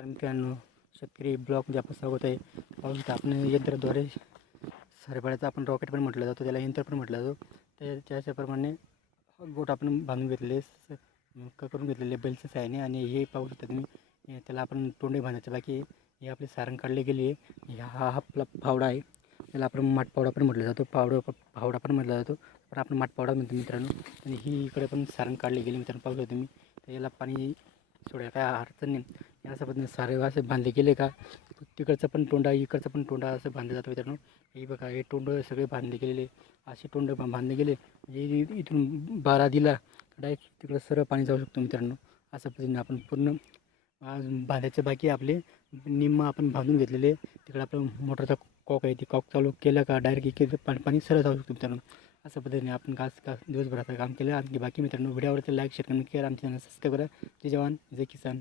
नमस्कार मित्रांनो, शेतकरी ब्लॉगमध्ये आपण स्वागत आहे. पाहू शकता आपण यंत्राद्वारे सारेपाड्याचं आपण रॉकेट पण म्हटलं जातो, त्याला यंत्र पण म्हटलं जातो. त्याच्याप्रमाणे गोट आपण बांधून घेतलेले करून घेतलेले बैलच्या साहाय्याने. आणि हे पाहू शकता तुम्ही, त्याला आपण तोंडे बांधायचं बाकी आहे. हे आपले सारण काढले गेले आहे. हा आपला फावडा आहे, त्याला आपण माठपावडा पण म्हटलं जातो, फावडा पण म्हटलं जातो, पण आपण माठपावडा म्हणतो मित्रांनो. आणि ही इकडे पण सारण काढले गेले मित्रांनो, पाहू शकता तुम्ही. तर याला पाणी सोडायला काय अडचण नाही. या असं पद्धतीने सारे असे बांधले गेले का तिकडचा पण तोंडा इकडचा पण तोंडा असं बांधलं जातं मित्रांनो. हे बघा, हे तोंड सगळे बांधले गेलेले, असे तोंड बांधले गेले म्हणजे इथून बारा दिला डायरेक्ट तिकडं सरळ पाणी जाऊ शकतो मित्रांनो. अशा पद्धतीने आपण पूर्ण बांधायचं बाकी आपले निम्म आपण बांधून घेतलेले. तिकडे आपलं मोटरचा कॉक आहे, ते कॉक चालू केलं का डायरेक्ट इकडे पाणी सरळ जाऊ शकतो मित्रांनो. अशा पद्धतीने आपण का दिवसभराचं काम केलं. आणि बाकी मित्रांनो, व्हिडिओवरती लाईक शेअर करा, आमच्या चॅनल सबस्क्राईब करा. जय जवान जय किसान.